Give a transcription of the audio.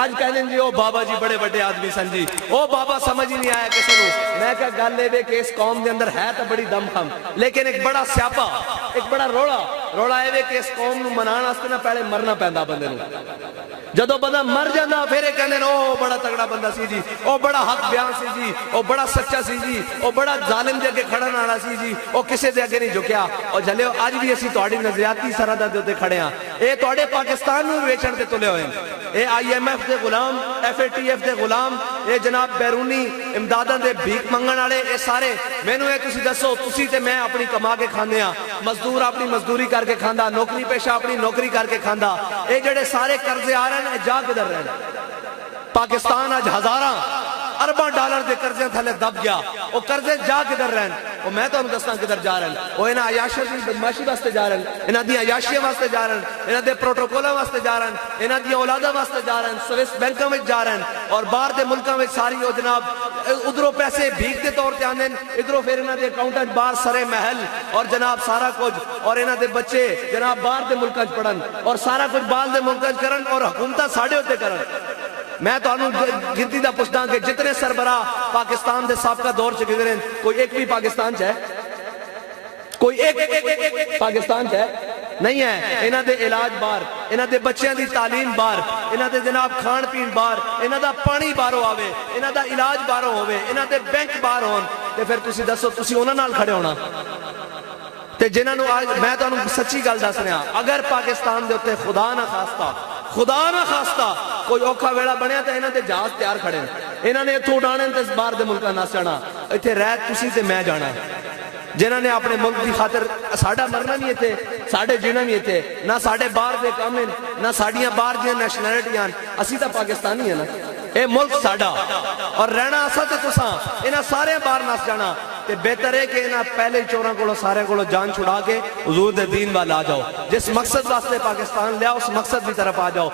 آج کہنے جی او بابا جی بڑے بڑے آدمی سن جی او بابا سمجھ ہی نہیں آیا کسی نو میں کہا گل لے بے کہ اس قوم دے اندر ہے تو بڑی دم خم لیکن ایک بڑا سیاپا ایک بڑا روڑا ہے کہ اس قوم نو منان واسطے نہ پہلے مرنا پیندا بندے نو جدو بندہ مر جانا پھر ایک کہنے او بڑا تگڑا بندہ سی جی او بڑا حق بیان سی جی او بڑا سچا سی جی او بڑا ظالم دے اگے کھڑا نہ سی جی او کسے دے اگے نہیں جھکیا او جھلیو اج بھی اسی تہاڈی نظریاتی سرحد دے اوتے کھڑے ہاں اے تہاڈے پاکستان نو ویچن تے تلے ہوئے اے آئی ایم ایف دے غلام ایف اے ٹی ایف دے غلام اے جناب بیرونی امداداں دے بھیک منگن والے اے سارے مینوں اے تسی دسو تسی تے میں اپنی کما کے کھاندے ہاں مزدور اپنی مزدوری کر کے کھاندا نوکری پیشہ اپنی نوکری کر کے کھاندا اے جڑے سارے قرضے آ رہے ہیں جا کدھر رہے ہیں پاکستان آج ہزاراں ارباں ڈالر دے قرضے تھلے دب گیا وہ قرضے جا کدھر رہن وہ میں تو انہوں دستا کدھر جا رہن وہ انہاں عیاشیوں کی بدماشی واسطے جا رہن انہاں دی عیاشیوں واسطے جا رہن انہاں دے پروٹوکولوں واسطے جا رہن انہاں دی اولادوں واسطے جا رہن سویس بینکوں میں جا رہن اور باہر دے ملکوں میں ساری وہ جناب ادھروں پیسے بھیک دے طور تے آندے ادھروں پھر انہاں دے اکاؤنٹنٹ باہر سرے محل اور جناب سارا کچھ اور انہاں دے بچے جناب باہر دے ملکاں وچ پڑھن اور سارا کچھ باہر دے ملکاں وچ کرن اور حکومتاں ساڈے اوتے کرن میں تو انہوں گنتی دا پوچھتا کہ جتنے سربراہ پاکستان دے سابقہ دور سے گزرے کوئی ایک بھی پاکستان چاہے کوئی ایک پاکستان چاہے نہیں ہے انہاں دے علاج بار انہاں دے بچیاں دی تعلیم بار انہاں دے جناب کھان پین بار انہاں دا پانی بارو آوے انہاں دا علاج بارو ہوئے انہاں دے بینک بار ہون تے پھر تسی دسو تسی انہاں نال کھڑے ہونا تے جنہاں نو آج میں تو انہوں سچی گل دس رہا اگر پاکستان دے ہوتے خدا نہ خواستہ کوئی اوکھا ویڑا بنیا تے انہاں دے جہاز تیار کھڑے انہاں نے اتھو اڑانے تے باہر دے ملکاں نہ جانا ایتھے رہ تسی تے میں جانا جنہاں نے اپنے ملک دی خاطر ساڈا مرنا نہیں ایتھے ساڈے جینا نہیں ایتھے نہ ساڈے باہر دے کام ہیں نہ ساڈیاں باہر دیاں نیشنلٹیاں اسی تا پاکستانی ہیں نا اے ملک ساڈا اور رہنا اسا تے تساں انہاں سارے باہر نس جانا تے بہتر ہے کہ انہاں پہلے چوراں کولوں سارے کولوں جان چھڑا کے حضور دے دین وال آ جاؤ جس مقصد واسطے پاکستان لیا اس مقصد دی طرف آ جاؤ